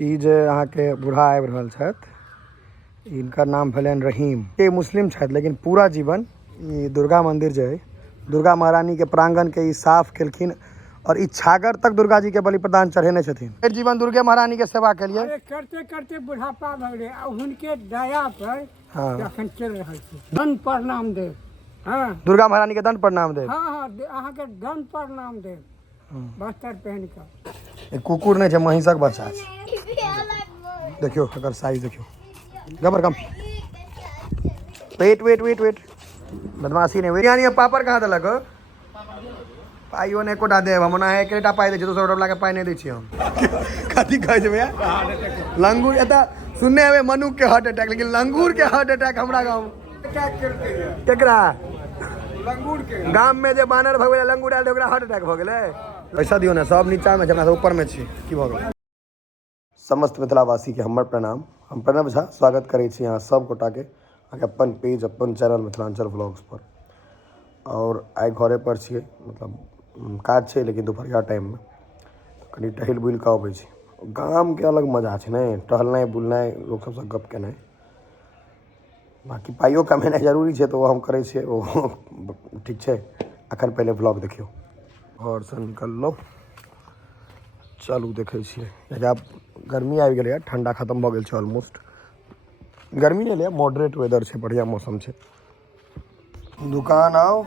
ई जे अहाँ के बूढ़ा आबि रहल छथि, इनकर नाम भेलनि रहीम। ये मुस्लिम छथि लेकिन पूरा जीवन ई दुर्गा मंदिर जे दुर्गा महारानी के प्रांगण के ई साफ केलखिन और ई छागर तक दुर्गा जी के बलि प्रदान चढ़ेने छथिन। फिर जीवन दुर्गे महारानी के सेवा के लिए करते करते बुढ़ापा भ गेलै आ हुनके दया पर हाँ अखन चलि रहल छै। दंड प्रणाम देव। हाँ दुर्गा महारानी के दंड प्रणाम देव। हाँ हाँ अहाँ के दंड प्रणाम देव। बस्तर पहन के कुकुर नहीं है, महिषक बच्चा है। देखियो अगर साइज देखियो गबर कम। वेट वेट वेट वेट बदमाशी नहीं बिरयानी। पापड़ कहाँ देलक पाइयो नहीं कोटा देव हम ना एकटा पाइ दै छी, दोसर वाला के पाइ नहीं दै छी हम। कथी कहै छै भैया लंगूर एता सुनने हवे मनुख के हार्ट अटैक, लेकिन लंगूर के हार्ट अटैक हमरा गांव केकरा लंगूर के गांव में जे बानर भ गेलै लंगूर आयल ओकरा हार्ट अटैक भ गेलै। पैसा दियो ना, सब नीचा में छै, हमरा सब ऊपर में छी की भ गेलै। समस्त मिथिलावासी के हमर प्रणाम। हम प्रणव झा स्वागत करै छी अहाँ सब गोटा के अपन पेज अपन चैनल मिथिलांचल व्लॉग्स पर। और आइ घरे पर छियै, मतलब काज छै लेकिन दोपहरिया टाइम में कनी टहल बुल के अबै छी। गाम के अलग मजा छै ने, टहलनाइ बुलनाइ लोक सबसँ गप केनाइ। बाकी पाइयो कमेनाइ जरूरी छै तऽ ओ हम करै छियै, ओ ठीक छै। अखन पहिले व्लॉग देखियौ। घरसँ निकललहुँ, चलू देखै छियै किएकि आब गर्मी आबि गेलै, ठंडा खत्म भऽ गेल छै ऑलमोस्ट। गर्मी नहीं ले, मॉडरेट वेदर छै, बढ़िया मौसम छै। दुकान आओ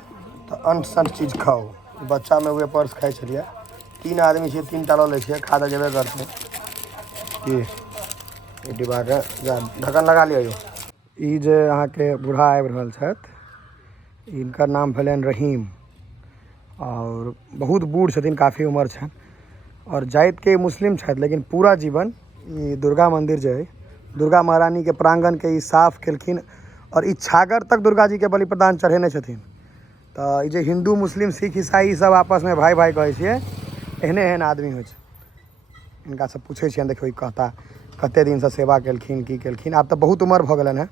तो अंट संट चीज खाओ। बच्चा में वे पर्स खाई छलिए, 3 आदमी छे 3 टा ले छे, खा तऽ जेबे करते कि डिब्बा के ढक्कन लगा लियो। ई जे अहाँ के बूढ़ा आबि रहल छथि, इनकर नाम भेलनि रहीम और बहुत बूढ़ छथिन, काफ़ी उम्र छनि और जाति के मुस्लिम छथि लेकिन पूरा जीवन ई दुर्गा मंदिर जे दुर्गा महारानी के प्रांगण के ई साफ केलखिन और ई छागर तक दुर्गा जी के बलि प्रदान चढ़ेने छथिन। तो ई जे हिंदू मुस्लिम सिख ईसाई सब आपस में भाई भाई कहै छियै, एहने एहन आदमी होइ छै। इनका सब पूछे छियनि, देखियो ई कहता कते दिन से सेवा केलखिन की केलखिन। आब तऽ बहुत उम्र भऽ गेलनि हैं,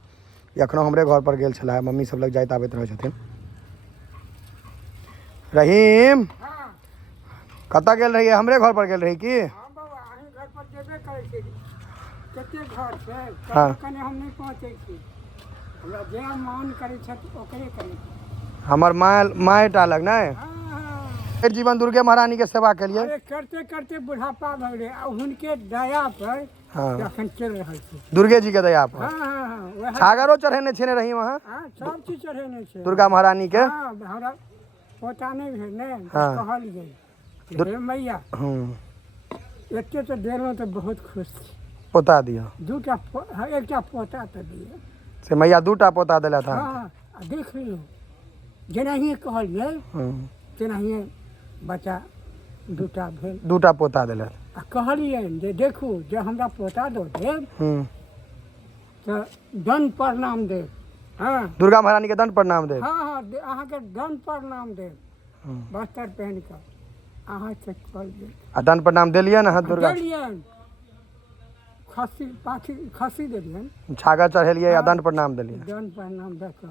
एखनो हमरे घर पर गेल छला, मम्मी सब लग जाइत आबैत रहै छथिन। रहीम कतऽ गेल रहिए? हमरे घर पर गेल रही की? हाँ बाबा अहीं घर पर जेबे करै छी। कते घर छै हाँ। कने हम नहीं पहुँचे छी। हमरा जे मान करै छथि ओकरे करै छी। हमर माय टा लग नहीं। हाँ हाँ फिर जीवन दुर्गे महारानी के सेवा के लिए करते करते बुढ़ापा भ गेलै आ हुनके दया पर हाँ अखन चलि रहल छै। दुर्गे जी के दया पर हाँ हाँ हाँ वएह छागरो चढ़ेने छे रही वहाँ हाँ सब चीज चढ़ेने छै दुर्गा महारानी के। हाँ हमरा पोता नहीं भेल ने, हाँ। कहलिए हे मैया एते तो देलहुँ तो बहुत खुश छी। पोता दिया दूटा एकटा पोता तो दिए से मैया 2टा पोता दिला था। हाँ देख लियो जेनाहिए कहलिए तेनाहिए बच्चा 2टा भेल। 2टा पोता दिला आ कहलिए जे देखू जे हमरा पोता दो देव तो दंड प्रणाम देव। हाँ दुर्गा महारानी के दंड प्रणाम दे। हाँ हाँ अहाँ के दंड प्रणाम देव। बस्तर पहन के अहाँ से कहलिए आ दंड प्रणाम देलिए ना दुर्गा देलियन खस्सी पाखी खस्सी देलियन, छागर चढ़ेलिए या दंड प्रणाम देलिए। दंड प्रणाम दे के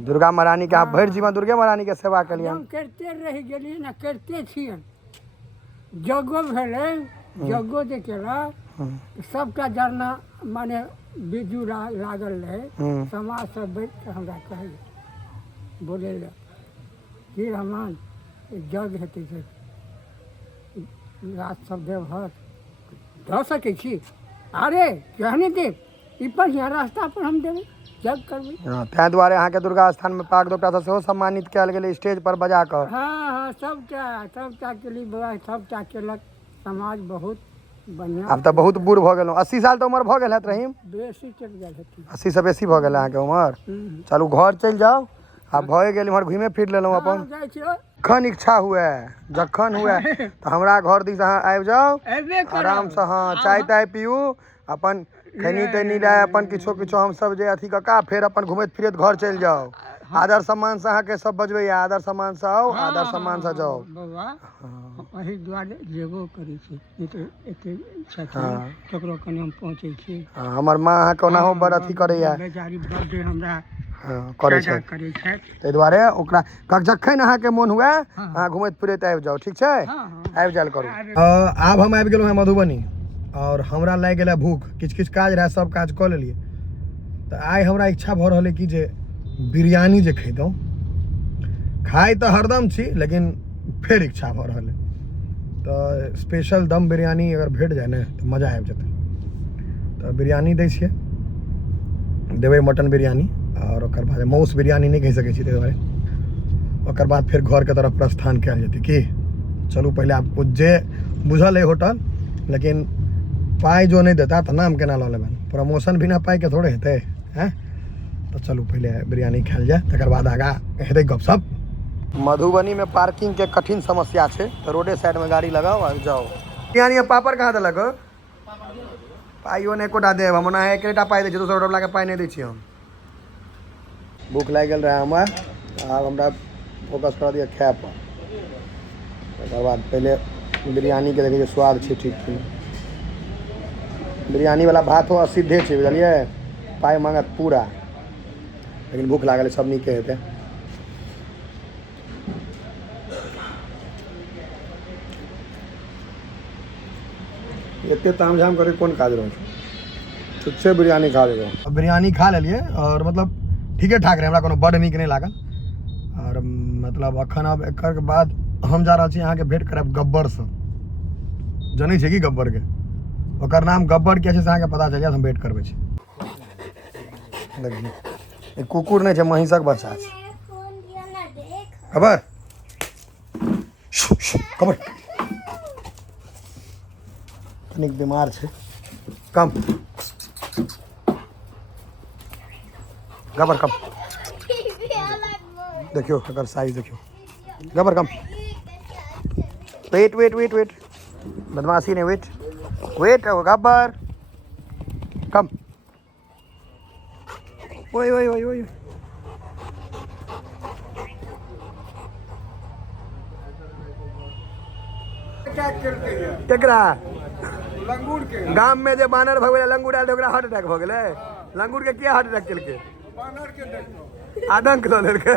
दुर्गा महारानी के आप भर जीवन दुर्गे महारानी के सेवा के लिए हम करते रह गेलिए ना, करते छियन। जगो भेलै, जगो जे केला सबटा जरना माने बिजू लागल रहे, समाज सब बैठ के हमरा कहे बोले कि रहमान जग हेतै से रात सब देव दऽ सकै छी। अरे कहने देव ई बढ़िया रास्ता पर हम देबै जग करबै। तैं दुआरे अहाँ के दुर्गा स्थान में पाग दोपटा से सम्मानित कयल गेलै स्टेज पर बजा कर। हाँ हाँ सबटा केली बड़ा, सबटा केलक समाज बहुत बढ़िया। अब तो बहुत बूढ़ भऽ गेलहुँ, 80 साल तो उम्र भऽ गेल हैत रहीम? बेसी चलि गेल हेतै। 80 से बेसी भऽ गेल अहाँके उम्र। चलू घर चलि जाओ, आब भए गेल इम्हर घुमे फिर लेलहुँ अपन। जखन इच्छा हुए जखन हुए तो हमरा घर दिस अहाँ आबि जाओ आराम से। हाँ चाय ताय पीऊ, अपन खैनी तैनी लाए, अपन किछो किछो हम सब जे अथी कका फिर अपन घुमैत फिरैत घर चलि जाओ। आदर सम्मान से अहाँ के सब बजबै, आदर सम्मान से आओ, आदर सम्मान से जाओ। बाबा एही दुआरे जेबो करै छी, नहीं तो एते छथिन ककरो कने हम पहुँचै छी। हमर माँ अहाँ के ओनाहो बड़ अथी करैया। बेचारी बर्थडे हमरा करै छै करै छै। ताहि दुआरे ओकरा जखन अहाँके मोन हुए अहाँ घुमैत फिरैत आबि जाउ, ठीक छै? आबि जायल करू। आब हम आबि गेलहुँ हैं मधुबनी और हमरा लागि गेल भूख, किछु किछु काज रहै, सब काज कऽ लेलियै। तऽ आइ हमरा इच्छा भऽ रहल है कि जे बिरयानी जे खैतहुँ। खाइ तऽ हरदम छी, लेकिन फेर इच्छा भऽ रहल है। तऽ स्पेशल दम बिरयानी अगर भेट जाए ने तऽ मजा आबि जेतै। तऽ बिरयानी दै छियै, देबै मटन बिरयानी और ओकर बाद माउस बिरयानी नहीं कह सकै छी, ताहि दुआरे ओकर बाद फिर घर के तरफ प्रस्थान कयल जेतै। की चलू पहले आपको जे बुझल है होटल, लेकिन पाई जो नहीं देता तो नाम केना लऽ लेबनि, प्रमोशन बिना पाई के थोड़े हेतै हैं। तो चलू पहले बिरयानी खायल जाए, तकर बाद आगाँ हेतै गपशप। मधुबनी में पार्किंग के कठिन समस्या है, तो रोडे साइड में गाड़ी लगाओ और जाओ। बिरयानी पापड़ कहाँ देलक? पाइयो नहीं कोटा देब हम, ओना एकेटा पाई दै छी, दोसर रोडवला के पाई नहीं दै छी हम। भूख लागि गेल रहे हमरा, आब हमरा फोकस कर दिया खाए पर। तकर बाद पहले बिरयानी के देखिए स्वाद छै ठीक ठीक। बिरयानी वाला भातो असिद्धे छै, बुझलिए? पाई मांगत पूरा, लेकिन भूख लागल सब नीके हेतै। एते तामझाम करे कोन काज रहे, छुच्छे बिरयानी खा लेबै। बिरयानी खा लेलिए और मतलब ठीके ठाक रहे, हमरा कोनो बड़ नीक नहीं लागल। और मतलब अखन अब एकर बाद हम जा रहल छी अहाँके भेंट करब गब्बर से। जनै छै कि गब्बर के? ओकर नाम गब्बर के छै से अहाँके पता चल जायत, हम भेंट करबै छी। देखिए कुकुर नहीं छै, महिषक बच्चा छै। खबर खबर कनिक बीमार छै, कम गबर कम। देखियो अगर साइज देखियो, गबर कम। वेट वेट वेट वेट, बदमाशी नहीं, वेट वेट गबर कम। ओए ओए ओए ओए, केकरा? लंगूर के गाम में जे बानर भऽ गेलै, लंगूर आयल तऽ ओकरा हार्ट अटैक भऽ गेलै। लंगूर के किया हार्ट अटैक केलकै? बानर के देखो आदंक लऽ लेलकै।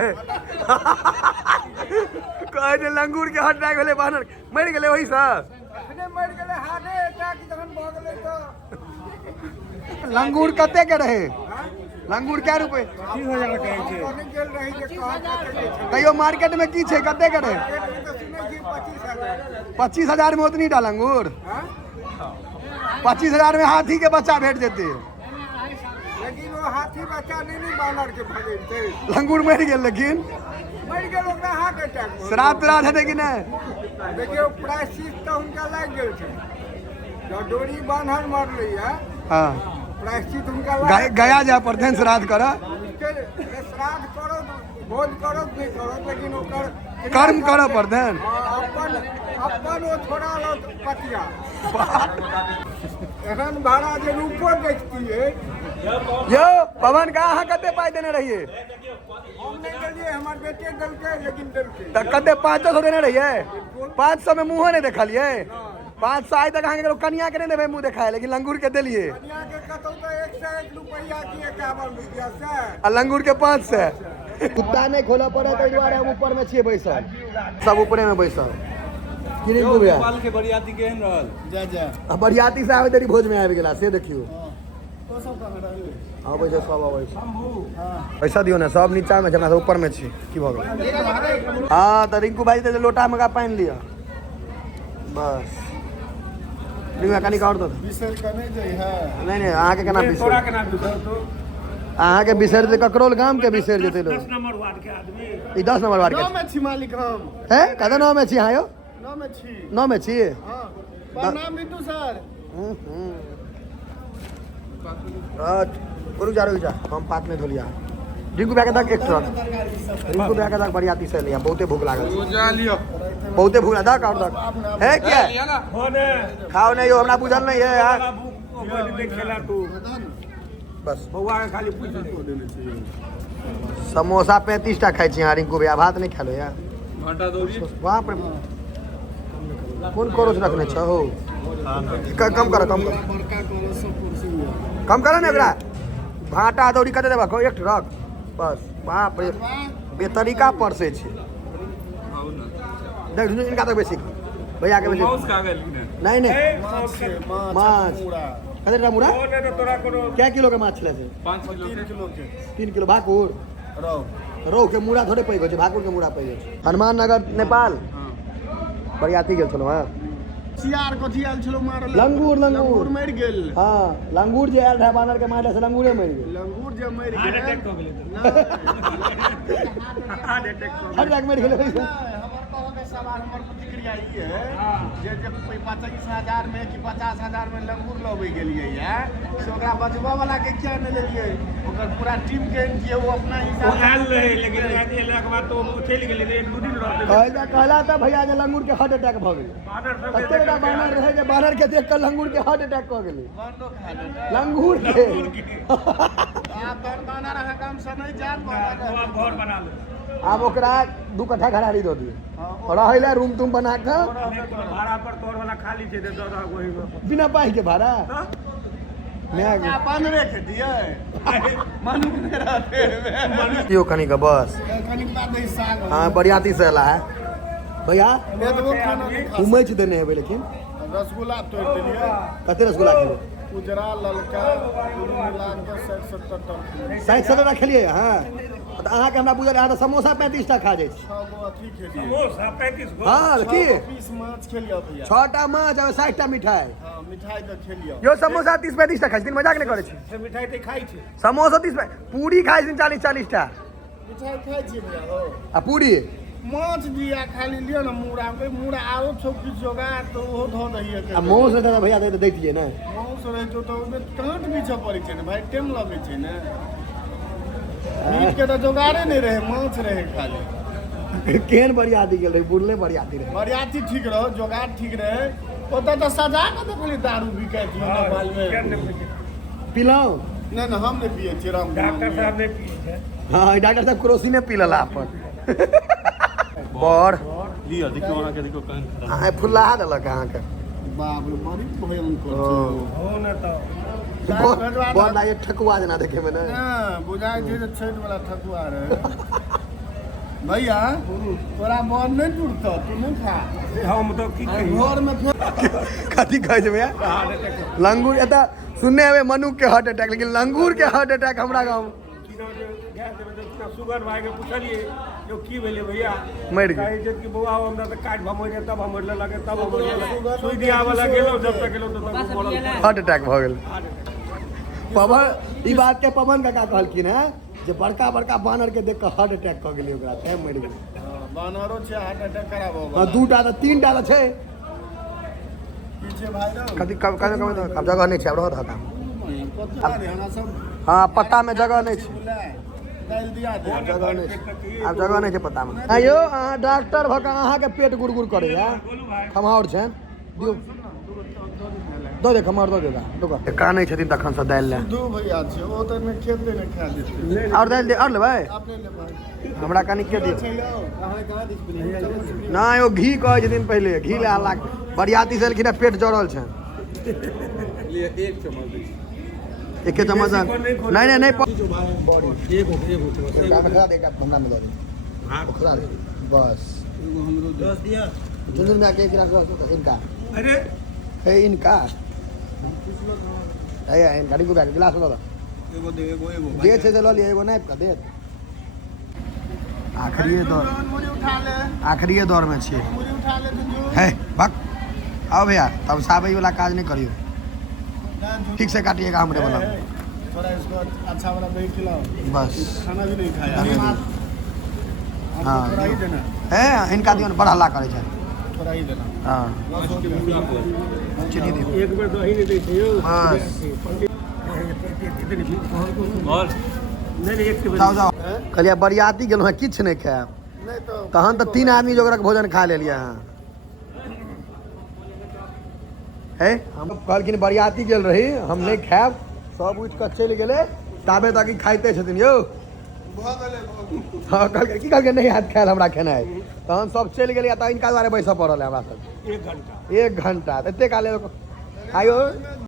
कहै छै लंगूर के हार्ट अटैक भेलै, बानर मरि गेलै ओहि सँ। अखने मरि गेलै, हार्टे अटैक जहन भऽ गेलै तऽ लंगूर कते के रहे? लंगूर क्या रुपए? 30,000 कहै छै। कोन गेल रही जे कहत कते छै? कहियो मार्केट में की छै, कते के रहे? पेट में तऽ सुनै छी 25,000। 25,000 में उतनी टा लंगूर? हां 25,000 में हाथी के बच्चा भेट जेते। लेकिन वो हाथी बच्चा नहीं बानर के भगेतै। लंगूर मरि गेल, लेकिन मरि गेल, ओकरा हार्ट अटैक भऽ गेल। श्राद्ध त्राद्ध हेतै कि नहीं? देखियो प्रायश्चित तऽ हुनका लागि गेल छै, जँ डोरी बान्हल मरलै है हाँ, प्रायश्चित हुनका लागि गया जाए पड़तै श्राद्ध करऽ। श्राद्ध करो, भोज करो नहीं करो, लेकिन ओकर कर्म करऽ पड़तै। अपन अपन ओ छोड़ा लो पतिया एहन भाड़ा जे रूपो देखतियै। यो पवन का अहाँ कते पाई देने रहिए? हम नहीं देलियै, हमर बेटे देलकै, लेकिन देलकै तऽ कते 500 देने रहिए? 500 में मुँहो नहीं देखलिए। 500 आइ तक अहाँके कनिया के नहीं देबै मुँह देखाए, लेकिन लंगूर के देलिए। कनिया के कतौ तऽ 101 रुपैया की 51 रुपैया से, आ लंगूर के 500। कुत्ता नहीं खोलऽ पड़े, ताहि दुआरे हम ऊपर में छियै बैसल, सब ऊपरे में बैसल। की नहीं बुझिया नेपाल के बरियाती केहन रहल? आ बरियाती से आबे देरी भोज में आबि गेला, से देखियो। आबै छै सब, आबै छै। पैसा दियो ना, सब नीचा में छै, हमरा सब ऊपर में छी। की भऽ गेल? हाँ तऽ रिंकू भाई से लोटा में का पानि लिया बस। रिंकू कनिक और दो। बिसर के नहीं जाइ है। नहीं नहीं, अहाँ के केना तोरा बिसर? केना बिसर तो? अहाँ के बिसर दे, ककरोल गाम के बिसर जेते लोग। 10 नंबर वार्ड के आदमी। ई 10 नंबर वार्ड के नाम में छी मालिक हम। है? कतऽ नाम में छी अहाँ यो? नाम में छी। नाम में छी? हां प्रणाम बिट्टू सर। रुक जा हम पात में धोलिया। रिंकू भैया के तक एक ट्रक, रिंकू भैया के तक बरियाती से लिया, बहुते भूख लागल। जा लियो। बहुते भूख लागल, और तक है क्या? होने खाओ नहीं हो, हमरा बुझल नहीं है यार। खेला तू बस बौआ के खाली पूछ देने छी। समोसा 35 टा खाई छी यहाँ, रिंकू भैया भात नहीं खेलो यार। भाटा दौरी वहाँ पर कौन करोच रखने छ हो? कम करो कम करो ना एकरा। भाटा दौरी कते देबा? एक ट्रक बस बाप रे बेतरीका परसे छे देख इनका तक बेसी भैया के बेसी माउस का गेल नहीं नहीं माछ मुड़ा कते मुड़ा ओने तो तोरा कोनो क्या किलो के माछ छले से 5 किलो 3 किलो के 3 किलो भाकुर रहो रोहू के मुड़ा थोड़े पैग छै भाकुर के मुड़ा पैग छै हनुमान नगर नेपाल बरियाती गेल छलो हां सियार कथी आयल छलो मारल लंगूर लंगूर मरि गेल हां लंगूर जे आयल रहे बानर के मारले से लंगूरे मरि गेल लंगूर जे मरि हार्ट गेल अटैक हो गेलै हार्ट अटैक हर जगह मरि गेल हमर कहो के सवाल हमर प्रतिक्रिया ई है जे 25,000 में कि 50,000 में लंगूर लबै गेलियै है से ओकरा बचबा वाला के किया न लेलियै ओकर पूरा टीम के जे वो अपना वो हिसाब आयल रहे लेकिन एला के बाद तो वो चल गेलै एक दू दिन रहते कहला था भैया जे लंगूर के हार्ट अटैक भ गेल बानर सब कते बड़ा बानर रहे जे बानर के देख के लंगूर के हार्ट अटैक क गेलै बंदो खा ले लंगूर के आप बानर अहाँ काम से नहीं जान बानर घर बना ले आब ओकरा 2 कट्ठा घराड़ी दो दिए रहै ला रूम तुम बना के भाड़ा पर तोर वाला खाली छै दे दो वही में बिना पाई के भाड़ा मैं बानरे के दिए मनुख ने रहते यो कनी का बस कनी बात है साग हां बरियाती से ला है भैया एतबो खाना नहीं खा उमैच देने हेबै लेकिन रसगुल्ला तोड़ देलिए कते रसगुल्ला खेबै उजरा ललका दुनू मिला के 60-70 टका 60-70 खेलिए हां त अहाँ के हमरा बुझल अहाँ त समोसा 35 टा खा जाइ छी 6 गो अथी खेलिए समोसा 35 गो हां की 20 माछ खेलिए भैया 6 टा माछ और 60 टा मिठाई हां मिठाई तो खेलिए यो समोसा 30-35 टा खाइ छी मजाक नहीं करे छी से मिठाई ते खाई छै समोसा 30 पूरी खाइ छी 40-40 टा मिठाई खाई छी भैया हो आ पूरी माछ दिया खाली लियो ना मुड़ा के मुड़ा आओ छोकी जोगा तो वो धो दहिए के आ मोह से दादा भैया दे दैतिए ना मांस रहे तो ओमे कांट बीछे पड़े छै ने भाई टाइम लगे छै ने मीट के तो जोगाड़े नहीं रहे माछ रहे खाली केहन बरियाती गेल रहे बुरले बरियाती रहे बरियाती ठीक रहो जोगाड़ ठीक रहे ओतऽ तो सजा के देखली दारू बिकै छै नेपाल में पिलाओ नहीं ना हम नहीं पिए छी राम डॉक्टर साहब ने पी छै हाँ डॉक्टर साहब क्रोसी ने पी लला अपन बड़ लियो देखियो अहाँ के देखियो कान हाँ फुल्ला देलक अहाँके बाप रे बड़ी भयंकर ओ। छै हो न तो बड़ लागे ठकुआ जना देखे में ना हां बुझाय छै जे छठ वाला ठकुआ रहे भैया तोरा मन नहीं टूटतो तू नहीं खा हम तो की कही घर में फेर कथी कहै छै भैया लंगूर एता सुनने हवे मनुख के हार्ट अटैक लेकिन लंगूर के हार्ट अटैक हमरा गांव सुगर भाई के पूछलिए जो की भेले भैया मरि गेल। कहै छै कि बौआ हमरा त काट भमोरे तब हमर लगे तब हमर लगे सुई दिया वाला गेलो जब तक गेलो तब तक मरल हार्ट अटैक भ गेल पवन ई बात के पवन काका कहलखिन है जे बड़का बड़का बानर के देख के हार्ट अटैक क गेलै ओकरा तै मरि गेल बानरो छै हार्ट अटैक कराबो हां 2 टा 3 टा छै पीछे भाई रो कथी कब जगह नहीं छै अब रहत हका अरे हमरा सब हां पत्ता में जगह नहीं छै डाल दिया दे जगह नहीं छै आब जगह नहीं छै पत्ता में आयो अहाँ डॉक्टर भक अहाँ के पेट गुड़गुड़ करे या खमहाउर छै दियो दो दे खमहाउर दो देगा दुका कानै छथिन तखन से दाल ले दू भैया छै ओ त ने खेते ने खा देते और दाल दे और लेबै अपने ले भाई हमरा कनी के दियो छै यौ कहां दिस ना यो घी कहै छथिन पहिले घी ले आला बरियाती से लेकिन पेट जड़ल छै लिए एक चम्मच दे एके चम्मच नहीं नहीं नहीं एक हो खा दे का हमरा में दो दे हां खा दे बस हमरो 10 दिया झुंझुन में आके गिरा दो इनका अरे है इनका है गाड़ी को बैग गिलास लो एगो दे एगो दे छे चलो लिए एगो नाइप का दे आखिरी दौर मुड़ी उठा ले आखिरी दौर में छिए मुड़ी उठा ले तुझो है भक आओ भैया तब साबई वाला काज नहीं करियो ठीक से काटिएगा हमरे वाला थोड़ा इसको अच्छा वाला दही खिलाओ बस खाना भी नहीं खाया हाँ थोड़ा ही देना है इनका दियो न बड़ा हल्ला करे छै थोड़ा ही देना हाँ चीनी दियो एक बेर दही नहीं दै छै यौ बस और नहीं एक के जाओ जाओ कहलिए बरियाती गेलहुँ हैं किछु नहीं खायब नहीं तो तहन तो 3 आदमी जोगरक भोजन खा लेलिए हाँ है हम कहलखिन बरियाती गेल रही हम नहीं खायब सब उठ कऽ चलि गेलै ताबे तक ई खाइते छथिन यौ हाँ कहलकै की कहलकै नहीं हाथ खायल हमरा खेनाइ तहन सब चलि गेलिए तऽ इनका दुआरे बैसऽ पड़ल है हमरा सब 1 घंटा 1 घंटा एते काले आयो